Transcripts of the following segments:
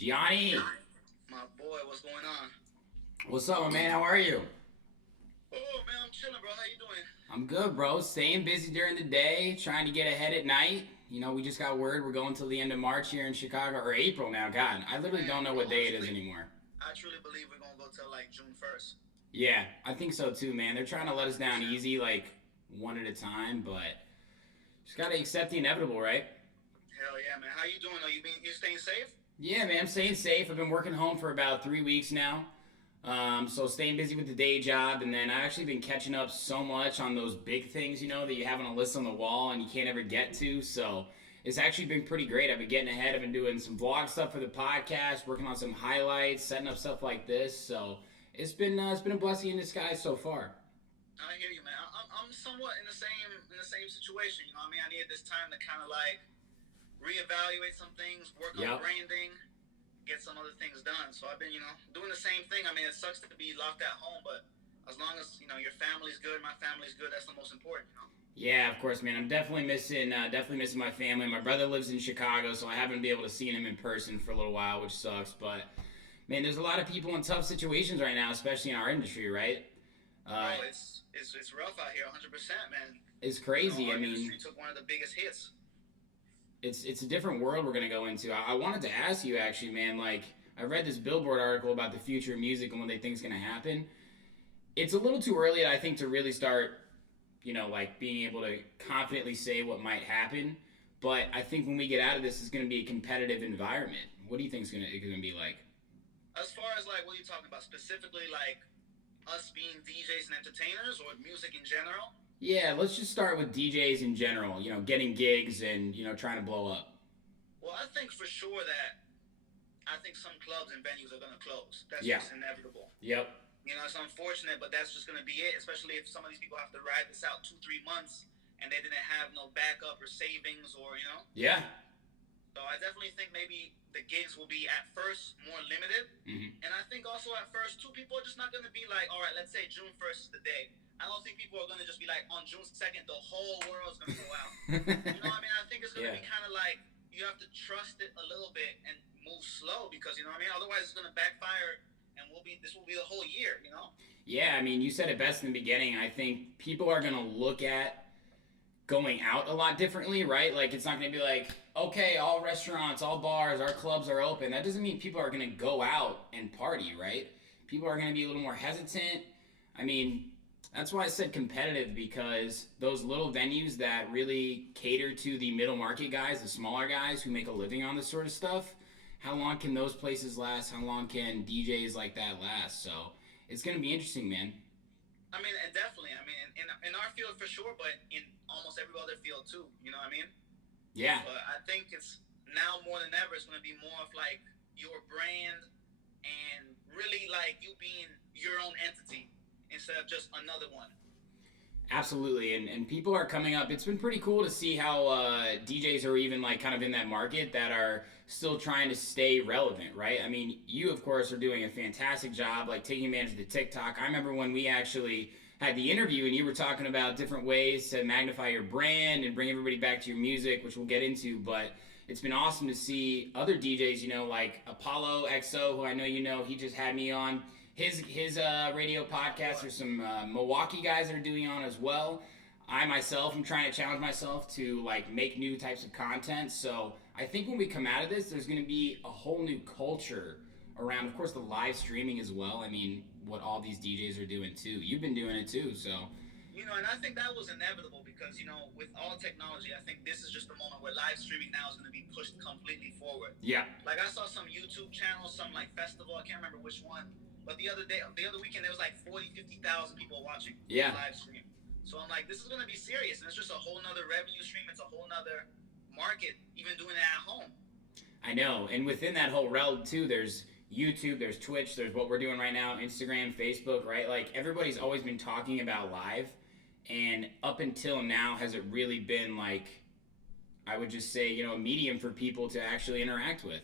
Gianni, My boy, what's going on? what's up, my man? How are you? Oh man, I'm chilling, bro. How you doing? I'm good, bro. Staying busy during the day, trying to get ahead at night. You know, we just got word we're going till the end of March here in Chicago, or April now. God, I literally don't Man, know bro, what day it is honestly, anymore. I truly believe we're gonna go till like June 1st. Yeah, I think so too, man. They're trying to let us down 100%. easy, like one at a time, but just gotta accept the inevitable, right? Hell yeah, man. How you doing? You staying safe? Yeah, man, I'm staying safe. I've been working home for about 3 weeks now. So staying busy with the day job, and then I've actually been catching up so much on those big things, that you have on a list on the wall and you can't ever get to. So it's actually been pretty great. I've been getting ahead. I've been doing some vlog stuff for the podcast, working on some highlights, setting up stuff like this. So it's been a blessing in disguise so far. I hear you, man. I'm somewhat in the same situation. You know what I mean? I needed this time to kind of like reevaluate some things, work on Yep. branding, get some other things done. So I've been, doing the same thing. I mean, it sucks to be locked at home, but as long as your family's good, my family's good. That's the most important. Yeah, of course, man. I'm definitely missing my family. My brother lives in Chicago, so I haven't been able to see him in person for a little while, which sucks. But man, there's a lot of people in tough situations right now, especially in our industry, right? Uh, Bro, it's rough out here, 100%, man. it's crazy. I Our mean, industry took one of the biggest hits. it's a different world we're gonna go into. I wanted to ask you actually, man. Like, I read this Billboard article about the future of music and what they think is gonna happen. It's a little too early, I think, to really start, like being able to confidently say what might happen. But I think when we get out of this, it's gonna be a competitive environment. What do you think it's gonna be like? As far as like, what are you talking about specifically? Like us being DJs and entertainers, or music in general? Yeah, let's just start with DJs in general. Getting gigs and trying to blow up. Well, I think for sure that I think some clubs and venues are gonna close. That's Yeah. just inevitable. Yep. It's unfortunate, but that's just gonna be it. Especially if some of these people have to ride this out 2, 3 months and they didn't have no backup or savings, or. Yeah. So I definitely think maybe the gigs will be at first more limited. Hmm. And I think also at first too, people are just not gonna be like, all right, let's say June 1st is the day. I don't think people are gonna just be like, on June 2nd, the whole world's gonna go out. You know what I mean? I think it's gonna Yeah. be kind of like you have to trust it a little bit and move slow, because you know what I mean. Otherwise, it's gonna backfire, and this will be the whole year. Yeah, I mean, you said it best in the beginning. I think people are going to look at going out a lot differently, right? Like, it's not going to be like, okay, all restaurants, all bars, our clubs are open. That doesn't mean people are going to go out and party, right? People are going to be a little more hesitant. I mean, that's why I said competitive, because those little venues that really cater to the middle market guys, the smaller guys who make a living on this sort of stuff, how long can those places last? How long can DJs like that last? So it's going to be interesting, man. I mean, and definitely. I mean, in our field for sure, but in almost every other field too. You know what I mean? Yeah, But I think it's now more than ever. It's going to be more of like your brand, and really like you being your own entity instead of just another one. absolutely. And people are coming up. It's been pretty cool to see how DJs are even like kind of in that market that are still trying to stay relevant, right? I mean, you of course are doing a fantastic job, like taking advantage of the TikTok. I remember when we actually had the interview and you were talking about different ways to magnify your brand and bring everybody back to your music, which we'll get into. But it's been awesome to see other DJs, like Apollo XO, who I know he just had me on his radio podcast. There's some Milwaukee guys that are doing on as well. I myself am trying to challenge myself to like make new types of content. So I think when we come out of this, there's going to be a whole new culture around, of course, the live streaming as well. I mean, what all these DJs are doing too. You've been doing it too, so And I think that was inevitable because, with all technology, I think this is just the moment where live streaming now is going to be pushed completely forward. yeah, Like I saw some YouTube channels, some like festival, I can't remember which one, but the other weekend, there was like 40, 50,000 people watching yeah. the live stream. So I'm like, this is going to be serious, and it's just a whole nother revenue stream. It's a whole nother market, even doing it at home. I know. And within that whole realm too, there's YouTube, there's Twitch, there's what we're doing right now, Instagram, Facebook, right? Like everybody's always been talking about live, and up until now, has it really been like, I would just say, a medium for people to actually interact with?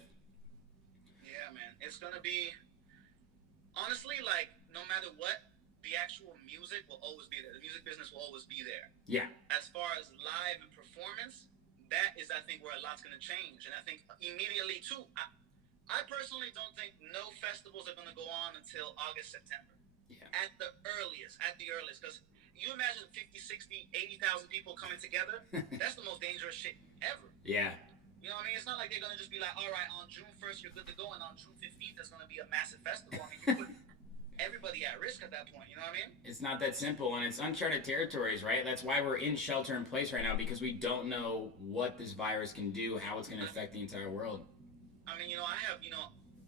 Yeah, man. It's going to be, honestly, like, no matter what, the actual music will always be there. The music business will always be there. Yeah. As far as live and performance, that is, I think, where a lot's going to change. And I think immediately, too, I I personally don't think no festivals are going to go on until August, September. Yeah. At the earliest, because you imagine 50, 60, 80,000 people coming together. That's the most dangerous shit ever. Yeah. You know what I mean? It's not like they're going to just be like, all right, on June 1st, you're good to go, and on June 15th, there's going to be a massive festival. I mean, you put everybody at risk at that point, you know what I mean? It's not that simple, and it's uncharted territories, right? That's why we're in shelter in place right now, because we don't know what this virus can do, how it's going to affect the entire world. I mean,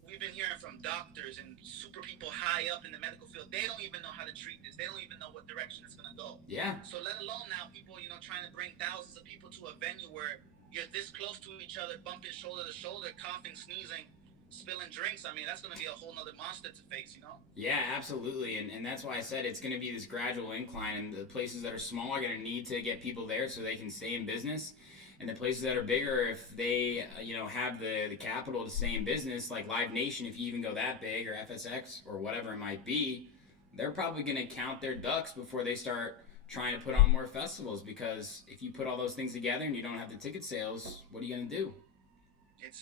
we've been hearing from doctors and super people high up in the medical field. They don't even know how to treat this. They don't even know what direction it's going to go. Yeah. So let alone now people, trying to bring thousands of people to a venue where you're this close to each other, bumping shoulder to shoulder, coughing, sneezing, spilling drinks. I mean, that's going to be a whole nother monster to face, Yeah, absolutely. And that's why I said it's going to be this gradual incline, and the places that are small are going to need to get people there so they can stay in business. And the places that are bigger, if they, have the capital to stay in business, like Live Nation, if you even go that big, or FSX, or whatever it might be, they're probably going to count their ducks before they start trying to put on more festivals, because if you put all those things together and you don't have the ticket sales, what are you going to do? You're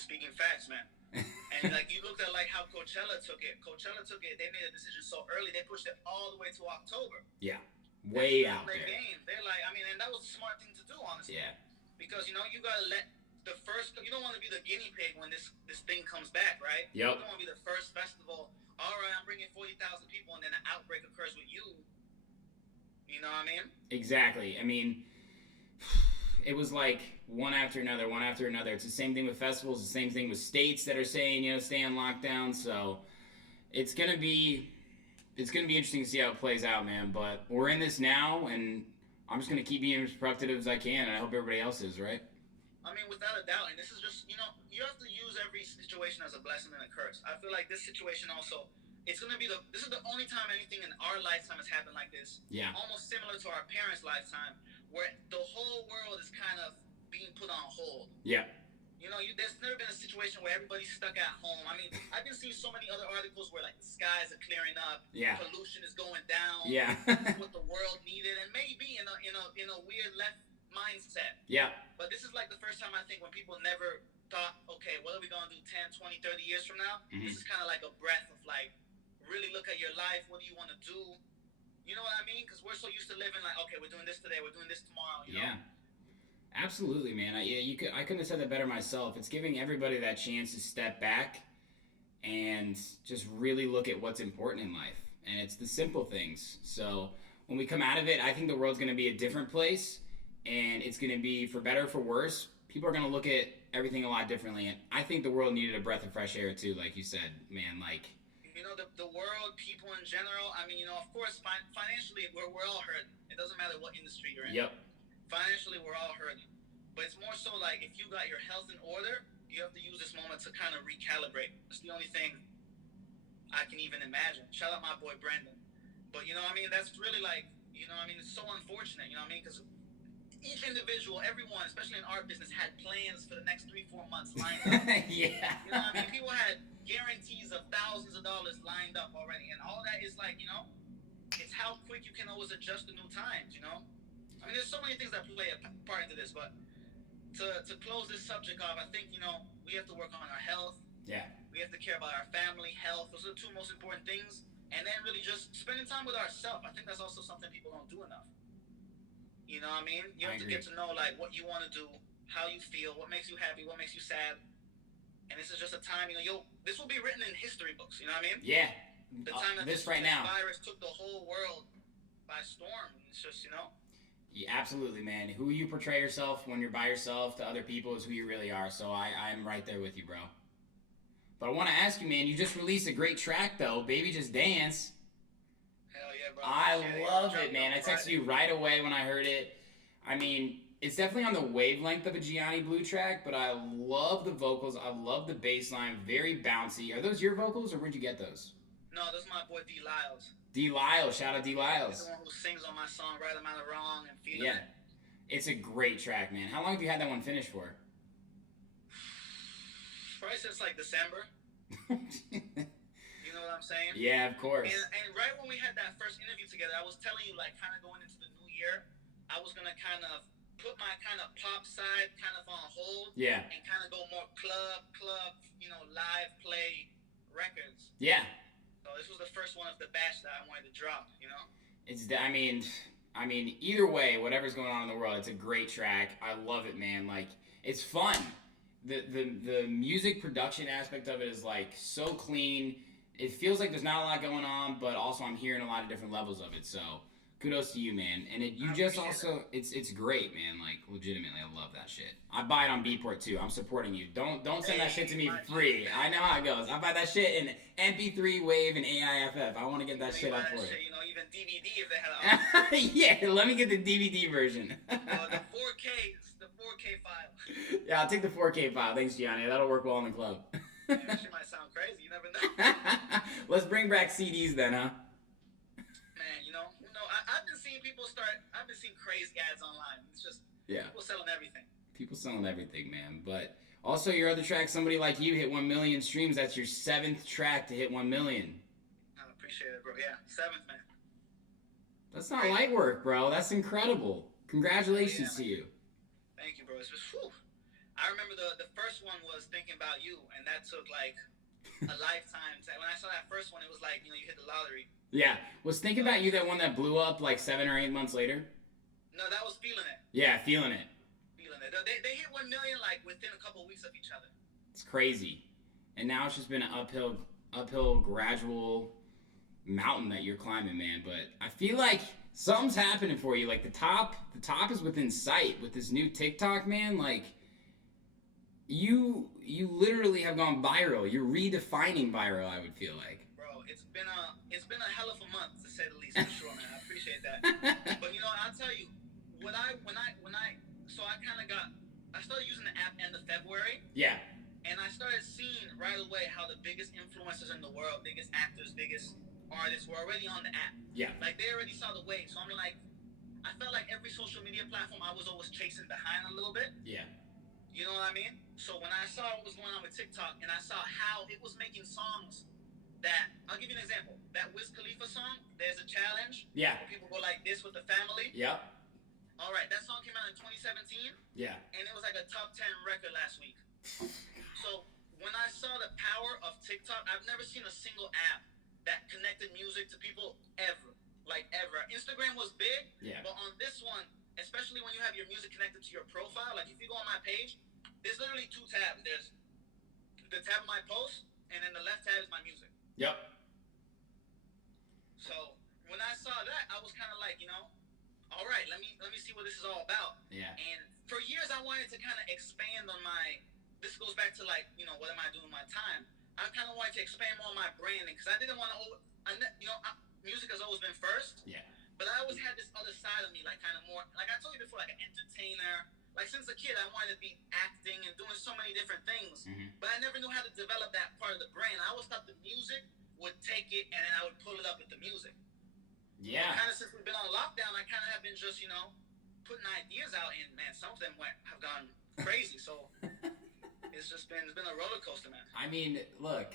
speaking facts, man. And you looked at how Coachella took it. They made a decision so early, they pushed it all the way to October. Yeah. Way out there. Game. They're and that was a smart thing to do, honestly. Yeah. Because, you gotta let you don't want to be the guinea pig when this thing comes back, right? Yep. You don't want to be the first festival. All right, I'm bringing 40,000 people, and then an outbreak occurs with you. You know what I mean? Exactly. I mean, it was like one after another. It's the same thing with festivals, the same thing with states that are saying, stay on lockdown. So it's going to be interesting to see how it plays out, man. But we're in this now, and I'm just going to keep being as productive as I can, and I hope everybody else is, right? I mean, without a doubt. And this is just, you have to use every situation as a blessing and a curse. I feel like this situation also, this is the only time anything in our lifetime has happened like this. Yeah. Almost similar to our parents' lifetime, where the whole world is kind of being put on hold. Yeah. There's never been a situation where everybody's stuck at home. I mean, I've been seeing so many other articles where the skies are clearing up, yeah, pollution is going down. Yeah. This is what the world needed, and maybe in a weird left mindset. Yeah. But this is the first time I think when people never thought, okay, what are we gonna do 10, 20, 30 years from now? Mm-hmm. This is kind of like a breath of really look at your life. What do you want to do? You know what I mean? Because we're so used to living okay, we're doing this today, we're doing this tomorrow. You know? Absolutely, man. I couldn't have said that better myself. It's giving everybody that chance to step back and just really look at what's important in life. And it's the simple things. So when we come out of it, I think the world's going to be a different place, and it's going to be, for better or for worse, people are going to look at everything a lot differently. And I think the world needed a breath of fresh air too, like you said, man. The world, people in general, I mean, of course, financially, we're all hurting. It doesn't matter what industry you're in. Yep. Financially, we're all hurting. But it's more so if you got your health in order, you have to use this moment to kind of recalibrate. That's the only thing I can even imagine. Shout out my boy Brandon. But, that's really it's so unfortunate, because each individual, everyone, especially in our business, had plans for the next 3-4 months lined up. Yeah. People had guarantees of thousands of dollars lined up already, and all that is it's how quick you can always adjust to new times. I mean, there's so many things that play a part into this, but to close this subject off, I think we have to work on our health. Yeah. We have to care about our family, health. Those are the two most important things, and then really just spending time with ourselves. I think that's also something people don't do enough. You know what I mean? You have to get to know what you want to do, how you feel, what makes you happy, what makes you sad. And this is just a time, this will be written in history books, you know what I mean? Yeah. The time that this right now. virus took the whole world by storm. It's just, Yeah, absolutely, man. Who you portray yourself when you're by yourself to other people is who you really are. So I'm right there with you, bro. But I want to ask you, man, you just released a great track, though. Baby Just Dance. Hell yeah, bro. I love it, man. I texted you right away when I heard it. I mean, it's definitely on the wavelength of a Gianni Blue track, but I love the vocals. I love the bass line. Very bouncy. Are those your vocals, or where'd you get those? No, those are my boy D. Lyles. D. Lyles. Shout out D. Lyles. He's the one who sings on my song, Right Amount of Wrong, and Feeling It. It's a great track, man. How long have you had that one finished for? Probably since December. You know what I'm saying? Yeah, of course. And right when we had that first interview together, I was telling you, kind of going into the new year, I was going to kind of put my kind of pop side kind of on hold. Yeah. And kind of go more club, live play records. Yeah. So this was the first one of the batch that I wanted to drop. I mean, either way, whatever's going on in the world, it's a great track. I love it, man. Like, it's fun. The music production aspect of it is like so clean. It feels like there's not a lot going on, but also I'm hearing a lot of different levels of it. So kudos to you, man. And you just also it's great, man. Like legitimately, I love that shit. I buy it on Beatport too. I'm supporting you. Don't send that shit to me for free. I know how it goes. I buy that shit in MP3, Wave, and AIFF. I want to get that shit up for you. Even DVD if they had. Yeah, let me get the DVD version. The 4K file. Yeah, I'll take the 4K file. Thanks, Gianni. That'll work well in the club. Yeah, that shit might sound crazy. You never know. Let's bring back CDs then, huh? Man, I've been seeing I've been seeing crazy ads online. It's just people selling everything. People selling everything, man. But also your other track, Somebody Like You, hit 1 million streams. That's your 7th track to hit 1 million. I appreciate it, bro. Yeah, 7th, man. That's not light work, bro. That's incredible. Congratulations to you. Thank you, bro. It's just, whew. I remember the first one was Thinking About You, and that took like a lifetime. When I saw that first one, it was like, you hit the lottery. Yeah. Was Thinking About You that one that blew up like 7 or 8 months later? No, that was Feeling It. Yeah, Feeling It. Feeling It. They hit 1 million like within a couple of weeks of each other. It's crazy. And now it's just been an uphill, gradual mountain that you're climbing, man. But I feel like something's happening for you. Like the top is within sight with this new TikTok, man. Like you literally have gone viral. You're redefining viral, I would feel like. Bro, it's been a hell of a month to say the least, for sure, man. I appreciate that. But I'll tell you, I started using the app end of February. Yeah. And I started seeing right away how the biggest influencers in the world, biggest actors, biggest artists were already on the app. Yeah. Like they already saw the wave. So I felt like every social media platform I was always chasing behind a little bit. Yeah. You know what I mean? So when I saw what was going on with TikTok and I saw how it was making songs that, I'll give you an example. That Wiz Khalifa song, There's a Challenge. Yeah. Where people go like this with the family. Yep. All right, that song came out in 2017. Yeah. And it was like a top 10 record last week. So when I saw the power of TikTok, I've never seen a single app that connected music to people ever. Like ever. Instagram was big, but on this one, especially when you have your music connected to your profile, like if you go on my page, there's literally 2 tabs. There's the tab of my post, and then the left tab is my music. Yep. So when I saw that, I was kind of like, all right, let me see what this is all about. Yeah. And for years, I wanted to kind of expand on this goes back to like, what am I doing with my time? I kind of wanted to expand more on my branding because I didn't want to, music has always been first. Yeah. But I always had this other side of me, like kind of more, like I told you before, like an entertainer. Like since a kid, I wanted to be acting and doing so many different things. Mm-hmm. But I never knew how to develop that part of the brand. I always thought the music would take it and then I would pull it up with the music. Yeah. Kind of since we've been on lockdown, I kind of have been just, putting ideas out, and man, some of them have gone crazy. So it's been a roller coaster, man. I mean, look,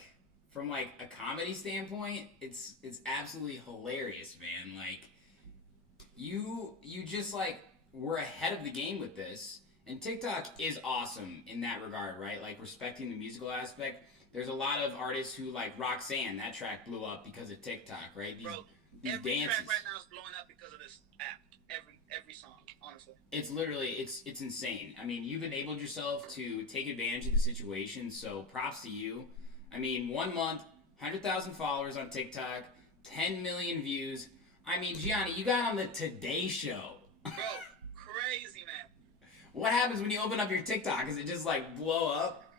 from like a comedy standpoint, it's absolutely hilarious, man. Like you just like were ahead of the game with this, and TikTok is awesome in that regard, right? Like respecting the musical aspect. There's a lot of artists who like Roxanne. That track blew up because of TikTok, right? These every dances. track right now is blowing up because of this app. Every song, honestly. It's literally it's insane. I mean, you've enabled yourself to take advantage of the situation, so props to you. I mean, 1 month, 100,000 followers on TikTok, 10 million views. I mean, Gianni, you got on the Today Show. Bro, crazy, man. What happens when you open up your TikTok? Is it just like blow up?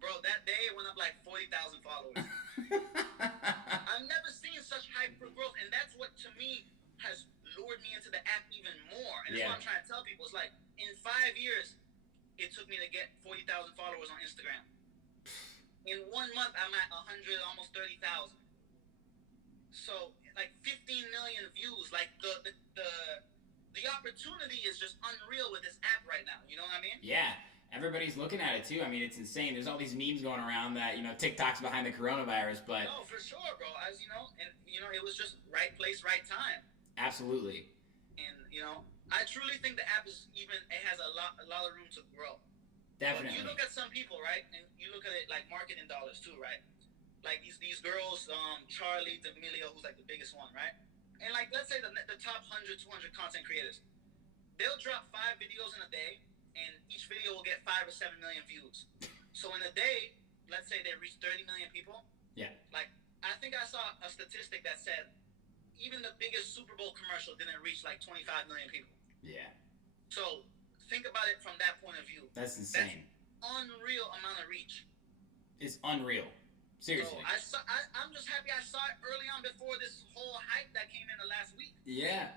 Bro, that day it went up like 40,000 followers. I've never seen such hyper growth, and that's what to me has lured me into the app even more. And that's what I'm trying to tell people. It's like in 5 years, it took me to get 40,000 followers on Instagram. In 1 month, I'm at 100, almost 30,000. So like 15 million views. Like the opportunity is just unreal with this app right now. You know what I mean? Yeah. Everybody's looking at it too. I mean, it's insane. There's all these memes going around that, TikTok's behind the coronavirus, but... No, for sure, bro. As and it was just right place, right time. Absolutely. And, I truly think the app it has a lot of room to grow. Definitely. But you look at some people, right, and you look at it like marketing dollars too, right? Like these girls, Charlie D'Amelio, who's like the biggest one, right? And like let's say the top 100, 200 content creators, they'll drop 5 videos in a day, and each video will get 5 or 7 million views. So in a day, let's say they reach 30 million people. Yeah. Like I think I saw a statistic that said even the biggest Super Bowl commercial didn't reach like 25 million people. Yeah. So think about it from that point of view. That's insane. That's unreal amount of reach. It's unreal. Seriously. So I'm just happy I saw it early on before this whole hype that came in the last week. Yeah.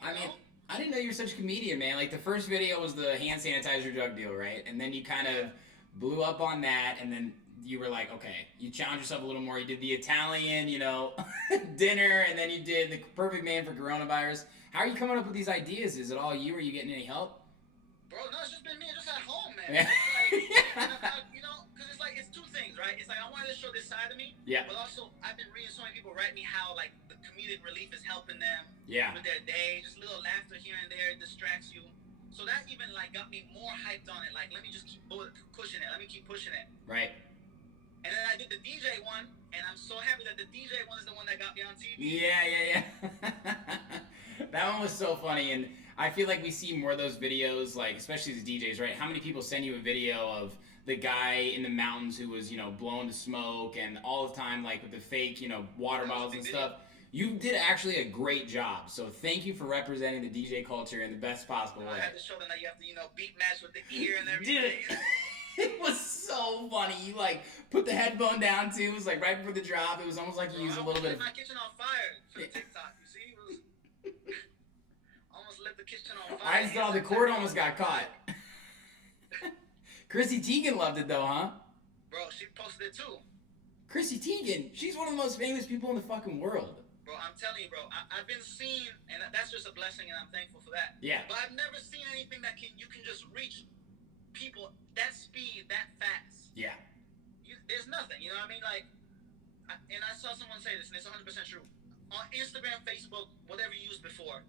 I mean, I didn't know you were such a comedian, man. Like, the first video was the hand sanitizer drug deal, right? And then you kind of blew up on that, and then you were like, okay, you challenged yourself a little more. You did the Italian, dinner, and then you did the perfect man for coronavirus. How are you coming up with these ideas? Is it all you? Are you getting any help? Bro, no, it's just been me just at home, man. Yeah. It's like, because it's like, it's two things, right? It's like, I wanted to show this side of me. Yeah. But also, I've been reading so many people write me how, like, the comedic relief is helping them. Yeah. With their day. Just a little laughter here and there distracts you. So that even, like, got me more hyped on it. Like, let me just keep pushing it. Let me keep pushing it. Right. And then I did the DJ one, and I'm so happy that the DJ one is the one that got me on TV. Yeah. That one was so funny, and I feel like we see more of those videos, like, especially as DJs, right? How many people send you a video of the guy in the mountains who was, blowing the smoke and all the time, like, with the fake, water bottles and stuff? You did actually a great job, so thank you for representing the DJ culture in the best possible way. I had to show them that you have to, beat match with the ear and everything. Dude, it was so funny. You, put the headphone down, too. It was, right before the drop. It was almost like you used a little bit of... my kitchen on fire for the TikTok. You see? It was... almost lit the kitchen on fire. I saw the cord almost got caught. Chrissy Tiegen loved it, though, huh? Bro, she posted it, too. Chrissy Tiegen, she's one of the most famous people in the fucking world. Bro, I'm telling you, bro, I've been seeing, and that's just a blessing, and I'm thankful for that. Yeah. But I've never seen anything that you can just reach people that speed, that fast. Yeah. There's nothing, you know what I mean? And I saw someone say this, and it's 100% true. On Instagram, Facebook, whatever you used before,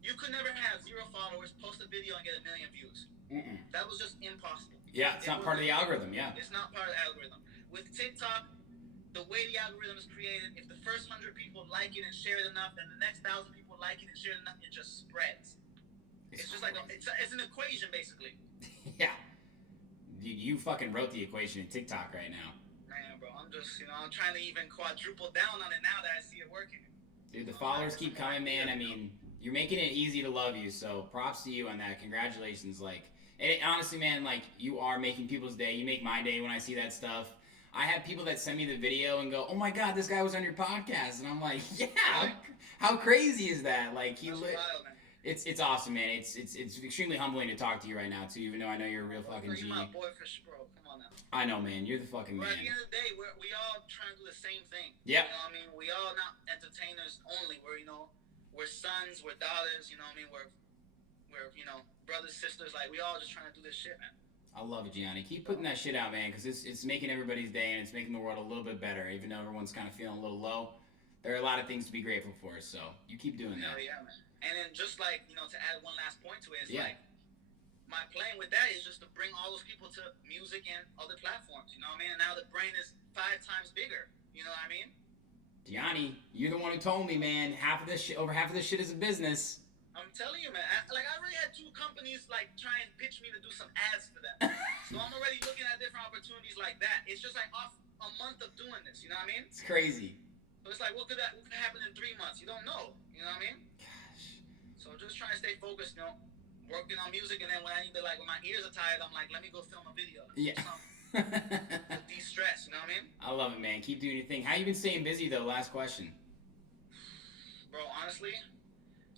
you could never have 0 followers, post a video, and get 1 million views. Mm-mm. That was just impossible. Yeah, it's not part of the algorithm, yeah. It's not part of the algorithm. With TikTok, the way the algorithm is created, if the first 100 people like it and share it enough, then the next 1,000 people like it and share it enough, it just spreads. It's just like, it's an equation, basically. Yeah. You fucking wrote the equation in TikTok right now. Man, bro, I'm just, I'm trying to even quadruple down on it now that I see it working. Dude, the followers keep coming, man. I mean, you're making it easy to love you, so props to you on that. Congratulations. Honestly, man, you are making people's day. You make my day when I see that stuff. I have people that send me the video and go, "Oh my God, this guy was on your podcast," and I'm like, "Yeah, how crazy is that?" That's wild, man. It's awesome, man. It's extremely humbling to talk to you right now, too. Even though I know you're a real fucking G. You're my boy for sure, bro. Come on now. I know, man. You're the fucking man. But at the end of the day, we all trying to do the same thing. Yeah. You know what I mean? We all not entertainers only. We're we're sons, we're daughters. You know what I mean? We're brothers, sisters. We all just trying to do this shit, man. I love it, Gianni. Keep putting that shit out, man, because it's making everybody's day and it's making the world a little bit better. Even though everyone's kind of feeling a little low, there are a lot of things to be grateful for. So you keep doing that. Yeah, man. And then just to add one last point to it, it's my plan with that is just to bring all those people to music and other platforms. You know what I mean? And now the brain is 5 times bigger. You know what I mean? Gianni, you're the one who told me, man. Over half of this shit is a business. I'm telling you, man. I already had 2 companies try and pitch me to do some ads for them. So I'm already looking at different opportunities like that. It's just off a month of doing this. You know what I mean? It's crazy. So it's what could happen in 3 months? You don't know. You know what I mean? Gosh. So just trying to stay focused. Working on music, and then when I need to when my ears are tired, I'm let me go film a video. Yeah. De-stress. You know what I mean? I love it, man. Keep doing your thing. How you been staying busy though? Last question. Bro, honestly.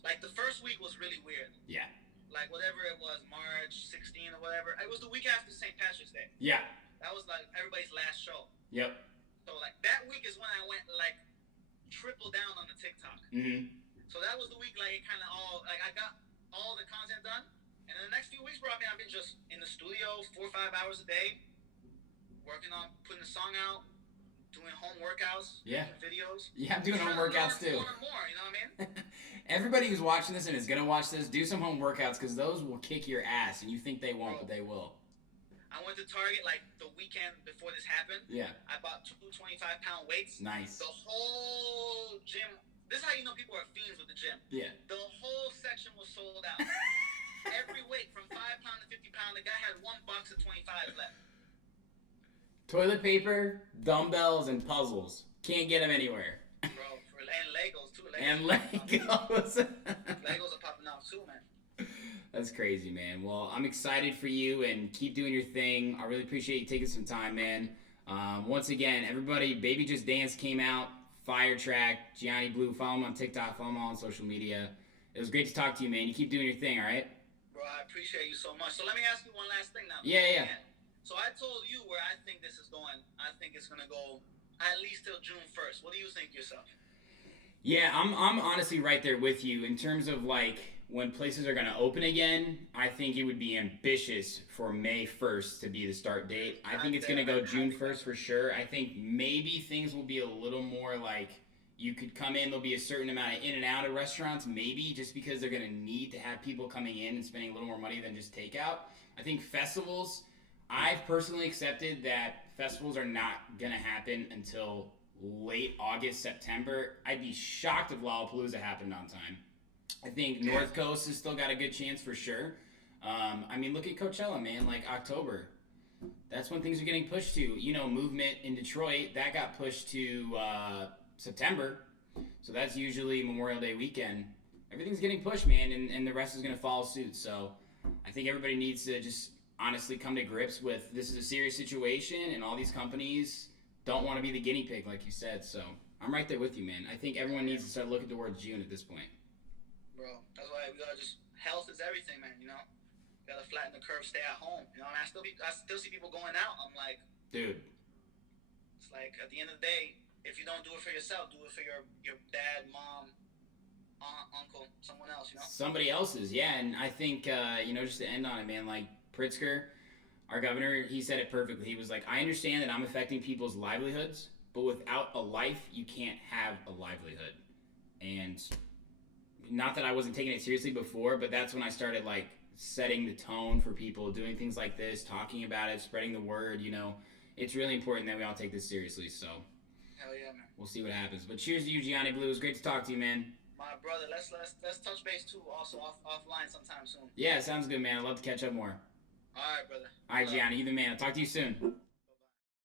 The first week was really weird. Yeah. Whatever it was, March 16 or whatever. It was the week after St. Patrick's Day. Yeah. That was everybody's last show. Yep. So that week is when I went triple down on the TikTok. Mm-hmm. So that was the week it kind of all I got all the content done. And in the next few weeks, bro, I've been just in the studio 4 or 5 hours a day, working on putting the song out, doing home workouts, Yeah. making videos. Yeah, I'm doing home workouts too. More and more, you know what I mean? Everybody who's watching this and is gonna watch this, do some home workouts because those will kick your ass, and you think they won't, but they will. I went to Target like the weekend before this happened. Yeah. I bought 2 25-pound weights. Nice. The whole gym. This is how you know people are fiends with the gym. Yeah. The whole section was sold out. Every weight from 5 pound to 50 pound. The guy had 1 box of 25 left. Toilet paper, dumbbells, and puzzles. Can't get them anywhere. Bro, and Legos too. Legos. Legos are popping off too, man. That's crazy, man. Well, I'm excited for you and keep doing your thing. I really appreciate you taking some time, man. Once again, everybody, Baby Just Dance came out. Fire track, Gianni Blue. Follow him on TikTok. Follow him all on social media. It was great to talk to you, man. You keep doing your thing, all right? Bro, I appreciate you so much. So let me ask you one last thing now. Yeah. So I told you where I think this is going. I think it's going to go at least till June 1st. What do you think yourself? Yeah, I'm honestly right there with you in terms of like when places are going to open again. I think it would be ambitious for May 1st to be the start date. I think it's going to go June 1st for sure. I think maybe things will be a little more like you could come in, there'll be a certain amount of in and out of restaurants, maybe just because they're going to need to have people coming in and spending a little more money than just takeout. I think festivals, I've personally accepted that festivals are not going to happen until late August, September. I'd be shocked if Lollapalooza happened on time. I think North Coast has still got a good chance for sure. I mean, look at Coachella, man, like October. That's when things are getting pushed to. You know, Movement in Detroit, that got pushed to September. So that's usually Memorial Day weekend. Everything's getting pushed, man, and the rest is going to follow suit. So I think everybody needs to just honestly come to grips with this is a serious situation, and all these companies don't want to be the guinea pig, like you said. So I'm right there with you, man. I think everyone needs to start looking towards June at this point. Bro, that's why we gotta just, health is everything, man, you know? Gotta flatten the curve, stay at home, you know? And I still see people going out. I'm like, dude, it's like at the end of the day, if you don't do it for yourself, do it for your dad, mom, aunt, uncle, someone else, you know? Somebody else's, yeah. And I think, just to end on it, man, like Pritzker, our governor, he said it perfectly. He was like, I understand that I'm affecting people's livelihoods, but without a life, you can't have a livelihood. And not that I wasn't taking it seriously before, but that's when I started like setting the tone for people, doing things like this, talking about it, spreading the word, you know. It's really important that we all take this seriously, so. Hell yeah, man. We'll see what happens. But cheers to you, Gianni Blue. It was great to talk to you, man. My brother, let's touch base too, also offline sometime soon. Yeah, sounds good, man. I'd love to catch up more. All right, brother. All right, Gianni, you the man. I'll talk to you soon.